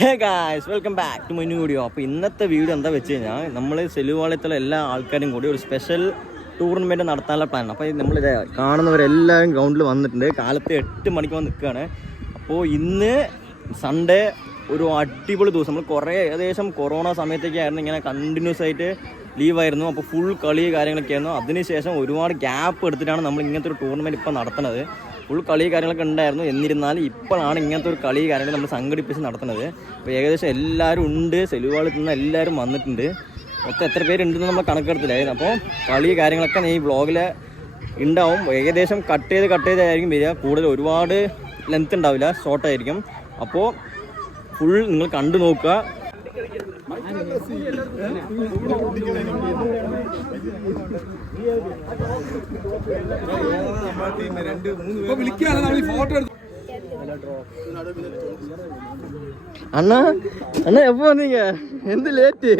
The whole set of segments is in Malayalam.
Hey guys welcome back to my new video അപ്പോൾ ഇന്നത്തെ വീഡിയോ എന്താ വെച്ച് കഴിഞ്ഞാൽ നമ്മൾ സെലുവാളത്തിലെ എല്ലാ ആൾക്കാരും കൂടി ഒരു സ്പെഷ്യൽ ടൂർണമെന്റ് നടത്താനുള്ള പ്ലാനാണ് അപ്പോൾ നമ്മൾ കാണുന്നവരെല്ലാവരും ഗ്രൗണ്ടിൽ വന്നിട്ടുണ്ട്. കാലത്ത് എട്ട് മണിക്ക് വന്ന് നിൽക്കുകയാണ് അപ്പോൾ ഇന്ന് സൺഡേ ഒരു അടിപൊളി ദിവസം. നമ്മൾ കുറേ ഏകദേശം കൊറോണ സമയത്തൊക്കെയായിരുന്നു ഇങ്ങനെ കണ്ടിന്യൂസ് ആയിട്ട് ലീവായിരുന്നു അപ്പോൾ ഫുൾ കളി കാര്യങ്ങളൊക്കെ ആയിരുന്നു. അതിനുശേഷം ഒരുപാട് ഗ്യാപ്പ് എടുത്തിട്ടാണ് നമ്മൾ ഇങ്ങനത്തെ ഒരു ടൂർണമെന്റ് ഇപ്പോൾ നടത്തുന്നത് ഫുൾ കളി കാര്യങ്ങളൊക്കെ ഉണ്ടായിരുന്നു. എന്നിരുന്നാലും ഇപ്പോഴാണ് ഇങ്ങനത്തെ ഒരു കളി കാര്യങ്ങൾ നമ്മൾ സംഘടിപ്പിച്ച് നടത്തുന്നത്. അപ്പോൾ ഏകദേശം എല്ലാവരും ഉണ്ട്. സെലുവാളിൽ നിന്ന് എല്ലാവരും വന്നിട്ടുണ്ട്. മൊത്തം എത്ര പേരുണ്ടെന്ന് നമ്മൾ കണക്കെടുത്തില്ലായിരുന്നു. അപ്പോൾ കളി കാര്യങ്ങളൊക്കെ ഈ വ്ളോഗിൽ ഉണ്ടാവും. ഏകദേശം കട്ട് ചെയ്ത് കട്ട് ചെയ്തായിരിക്കും വരിക. കൂടുതൽ ഒരുപാട് ലെങ്ത് ഉണ്ടാവില്ല. ഷോർട്ടായിരിക്കും അപ്പോൾ ഫുൾ നിങ്ങൾ കണ്ടു നോക്കുക. വിളിക്കാതെ നമ്മൾ ഈ ഫോട്ടോ എടുത്ത് അണ്ണാ അണ്ണാ എപ്പോ വന്നീങ്ക എന്ത് ലേറ്റ്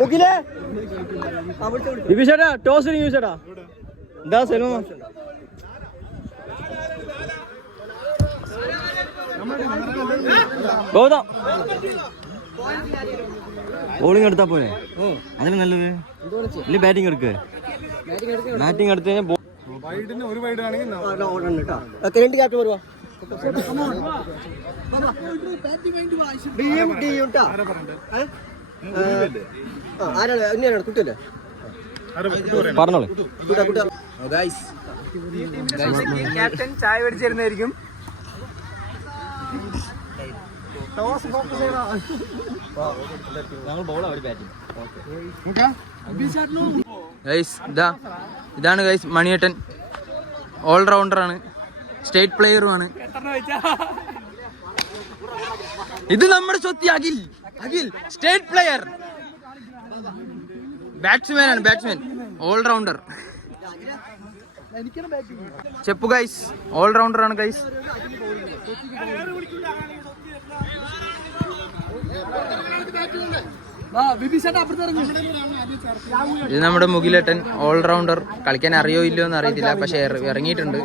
പോയി വിഭിഷേട്ടാ ടോസ് വിഭിഷേട്ടാ. എന്താ സെൽമ ഗൗതം ബോളിംഗ് എടുത്താ പോലെ അതിന് നല്ലത്? ഇല്ല ബാറ്റിംഗ് എടുക്ക്. ബാറ്റിംഗ് എടുത്ത് കഴിഞ്ഞാൽ വൈഡിന് ഒരു വൈഡ് ആണെങ്കിൽ രണ്ട് ക്യാപ്റ്റൻ വരുവാ. പറഞ്ഞോളൂ. ക്യാപ്റ്റൻ ചായ മേടിച്ചിരുന്നായിരിക്കും ഞങ്ങൾ ബോൾ അവർ ബാറ്റിംഗ് ഗൈസ് ഇതാ ഇതാണ് ഗൈസ് മണിയേട്ടൻ. ഓൾറൗണ്ടറാണ് സ്റ്റേറ്റ് പ്ലെയറുമാണ് ഇത് നമ്മുടെ സ്വത്തി Akhil. Akhil state player batsman ആണ് ബാറ്റ്സ്മാൻ ഓൾറൗണ്ടർ ചെപ്പു ഗൈസ് ഓൾറൗണ്ടർ ആണ് ഗൈസ് ഇത് നമ്മുടെ മുകിലട്ടൻ ഓൾറൗണ്ടർ കളിക്കാൻ അറിയോ ഇല്ലയോ എന്ന് അറിയത്തില്ല പക്ഷെ ഇറ- ഇറങ്ങിയിട്ടുണ്ട്.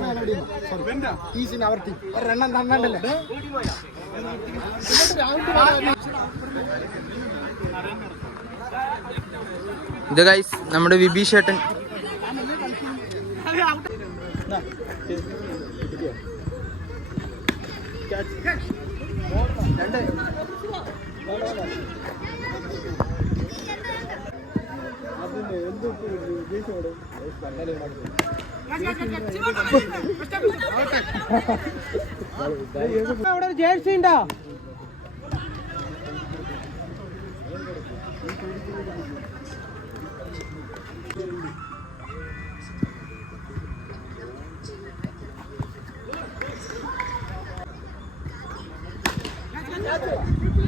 ഇത് ഗൈസ് നമ്മുടെ അവിടെ ഒരു ജേഴ്സി ഉണ്ടോ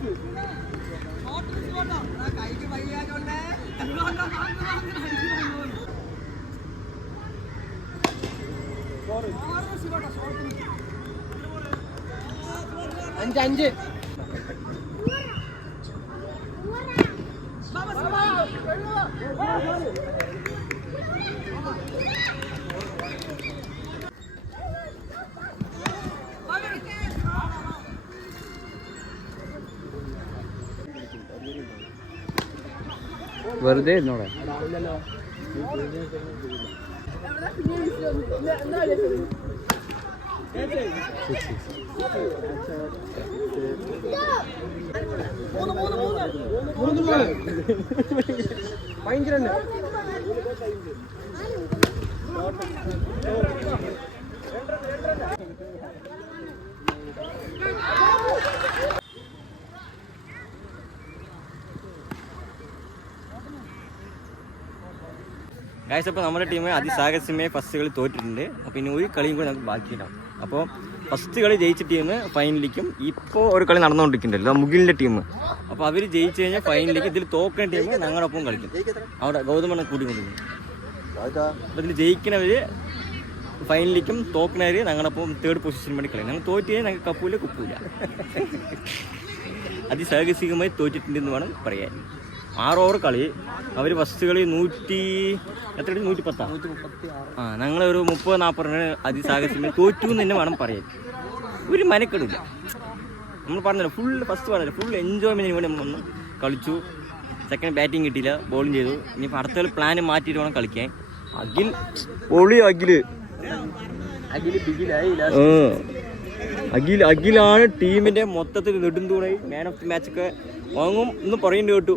വിബീഷ് ഏട്ടൻ വെറുതെ എന്നോടെ. ഭയങ്കര രണ്ടര രണ്ടര ഗായ്സ് അപ്പോൾ നമ്മുടെ ടീം അതിസാഹസ്യമേ ഫസ്റ്റ് കളി തോറ്റിട്ടുണ്ട്. അപ്പോൾ ഇനി ഒരു കളിയും കൂടി നമുക്ക് ബാക്കിയിടാം. അപ്പോൾ ഫസ്റ്റ് കളി ജയിച്ച ടീം ഫൈനലിലേക്കും ഇപ്പോൾ ഒരു കളി നടന്നുകൊണ്ടിരിക്കുന്നുണ്ടല്ലോ മുകിലിന്റെ ടീം അപ്പോൾ അവർ ജയിച്ചു കഴിഞ്ഞാൽ ഫൈനലിലേക്ക് ഇതിൽ തോക്കുന്ന ടീം ഞങ്ങളൊപ്പം കളിക്കും. അവിടെ ഗൗതമനെ കൂട്ടിക്കൊണ്ടിരിക്കും അപ്പോൾ ഇതിൽ ജയിക്കുന്നവർ ഫൈനലിലേക്കും തോക്കുന്നവർ ഞങ്ങളൊപ്പം തേർഡ് പൊസിഷൻ വേണ്ടി കളിക്കും. ഞങ്ങൾ തോറ്റ് കഴിഞ്ഞാൽ ഞങ്ങൾക്ക് കപ്പൂല കുപ്പൂല അതിസാഹസികമായി തോറ്റിട്ടുണ്ടെന്ന് വേണം പറയാൻ. ആറ് ഓവർ കളി. അവർ ഫസ്റ്റ് കളി നൂറ്റി എത്ര നൂറ്റി പത്താ ആ ഞങ്ങളൊരു മുപ്പത് നാൽപ്പത് അതി അതിസാഹസികമായി തോറ്റു എന്ന് തന്നെ വേണം പറയാൻ. ഒരു മനക്കെടില്ല. നമ്മൾ പറഞ്ഞല്ലോ ഫുൾ ഫസ്റ്റ് പറഞ്ഞല്ലോ ഫുൾ എൻജോയ്മെന്റിന് വേണ്ടി നമ്മൾ വന്ന് കളിച്ചു. സെക്കൻഡ് ബാറ്റിംഗ് കിട്ടിയില്ല ബോളിംഗ് ചെയ്തു. ഇനിയിപ്പോൾ അടുത്ത കളി പ്ലാൻ മാറ്റിയിട്ട് വേണം കളിക്കാൻ. അഖിൽ പൊളി അഖിൽ. അഖിൽ അഖിലാണ് ടീമിന്റെ മൊത്തത്തിൽ നെടുന്തൂണായി മാൻ ഓഫ് ദി മാച്ച് ഒക്കെ വാങ്ങും എന്ന് പറയുന്നുണ്ട് കേട്ടു.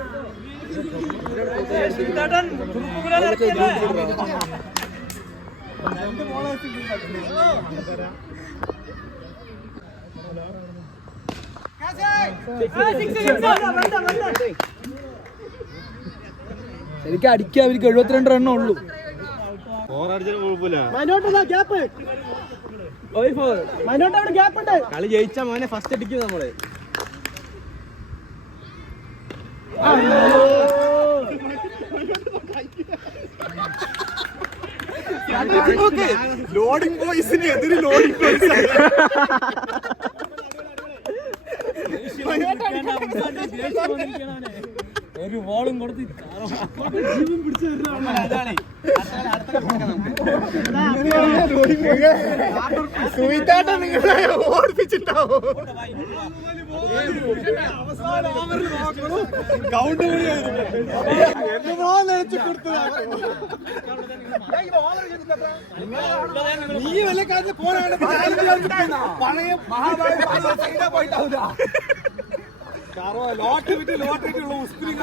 ശരിക്കും അടിക്കാൻ അവർക്ക് എഴുപത്തിരണ്ട് റണ്ണേ ഉള്ളൂ. കളി ജയിച്ച മോനെ ഫസ്റ്റ് അടിക്കും നമ്മൾ. ലോഡിംഗ് ബോയ്സിന് എതിര് ലോഡിംഗ് ബോയ്സ് ഒരു ബോളും കൊടുത്ത് സുഹിത്താട്ട നിങ്ങളെ ഓടിപ്പിച്ചിട്ടുണ്ടാവും കൗണ്ട് നീ വല്ല കാര്യം പോരാണ് പഴയ മഹാഭാരത. പോയിട്ടാവില്ല കാരണം ലോട്ട് വിട്ട് ലോട്ട് വിട്ടുള്ള ഉസ്ക്രീൻ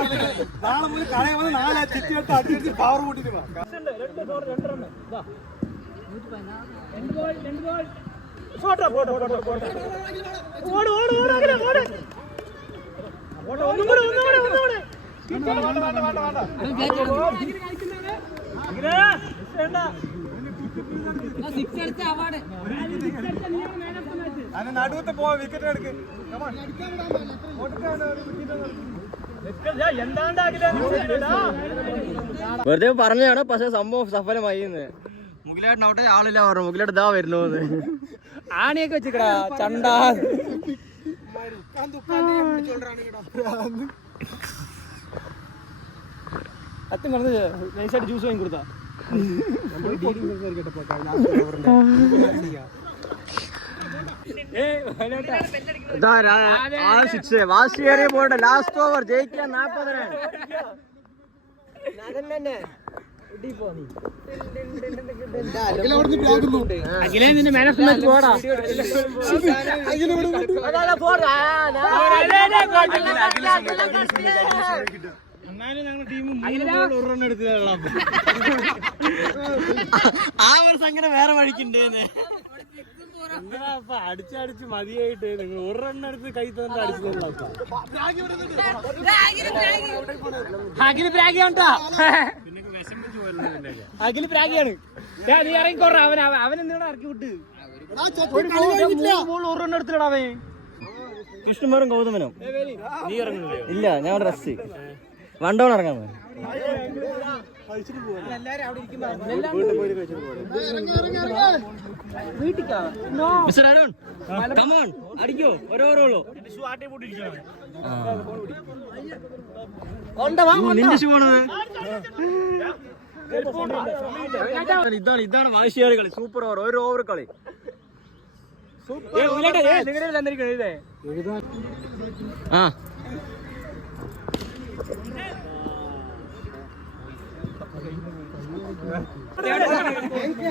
നാളെ മുതൽ കടയിൽ വന്ന് നാളെ ചെത്തിയെടുത്ത് അടിച്ച് പവർ കൂട്ടിട്ട് വാ. അതിന് നടുവത്തെ സിക്സ് വിക്കറ്റ് നീ Come on. കൊടുക്കാണ് പോവാ വിക്കറ്റ് എടുക്ക് വെറുതെ പറഞ്ഞാണ് പക്ഷെ സംഭവം സഫലമായി എന്ന്. മുകിലാട്ടിനവിടെ ആളില്ല പറഞ്ഞു. മുകിലാട്ട് ഇതാ വരുന്നു ആണിയൊക്കെ വെച്ചിക്കടാ ചണ്ട. അച്ഛൻ പറഞ്ഞത് നൈസായിട്ട് ജ്യൂസ് വാങ്ങി കൊടുത്താ. വാശിയേറിയ പോട്ടെ ലാസ്റ്റ് ഓവർ ജയിക്കാൻ നാപ്പത് റൺ അഖിലേ നിന്റെ മാൻ ഓഫ് മാച്ച് പോടാ ആ ഒരു സംഘടന വേറെ വഴിക്കുണ്ടേന്ന് അടിച്ചടിച്ച് മതിയായിട്ട്? നിങ്ങൾ ഒരു റണ്ണ് എടുത്ത് കൈ തന്നെ അടിച്ചു അഖിൽ പ്രാഗിയാണ്ടാ അഖിൽ പ്രാഗിയാണ് നീ ഇറങ്ങിക്കോറ അവൻ അവൻ- അവൻ എന്തിനാ ഇറക്കി വിട്ട്? ഒരു ബോൾ ഒരു റണ്ണ് എടുത്തിടാ അവൻ. കൃഷ്ണമേറും ഗൗതമനും നീ ഇറങ്ങുന്നില്ലേ ഇല്ല ഞാൻ ഡ്രസ് വണ്ടോൺ ഇറങ്ങാൻ മിസ്റ്റർ അരുൺ കമോൺ അടിക്കോ ഓരോ ഓരോ നിന്റെ ഷൂ ആണത്. ഇതാണ് ഇതാണ് വാശിയാറി കളി. സൂപ്പർ ഓവർ ഒരു ഓവർ കളി. ആ.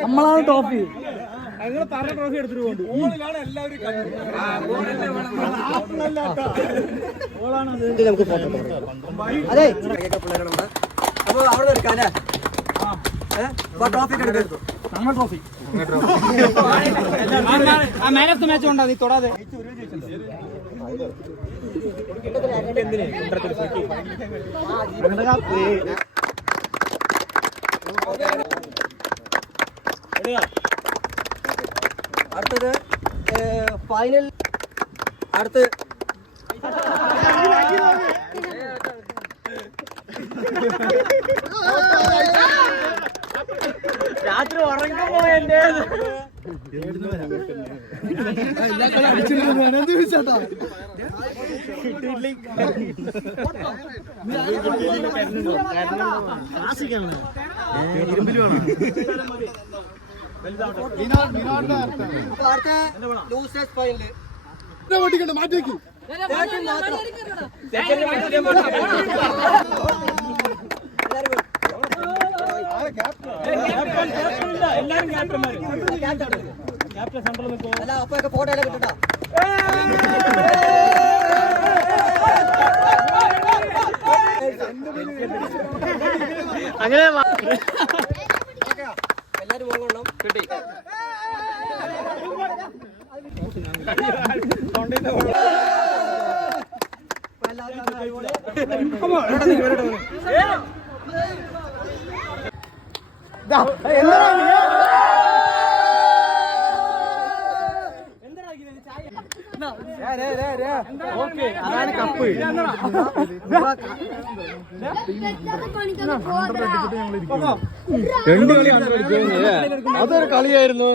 നമ്മളാണ് ടോഫി നിങ്ങൾ പറഞ്ഞ ട്രോഫി എടുത്തിട്ട് പോകുന്നു ഫോണിലാണ് എല്ലാവരും കണ്ടത്. നമ്മൾ ട്രോഫി ആ മാൻ ഓഫ് ദ മാച്ച് കൊണ്ടാ നീ തൊടാതെ. അടുത്തത് ഫൈനൽ അടുത്ത്. രാത്രി ഉറങ്ങുമ്പോ ഇരുമ്പിൽ അടുത്ത ലൂസേഴ്സ് ഫൈനൽ എല്ലാരും ക്യാപ്റ്റന്മാര് ക്യാപ്റ്റൻ സെന്ററിൽ നിൽക്കും അല്ല അപ്പൊ ഫോട്ടോ എല്ലാം കിട്ടട്ടാ അങ്ങനെ എല്ലാരും മുഖം കിട്ടി അതാണ് കപ്പ്. രണ്ട് കളി അതൊരു കളിയായിരുന്നു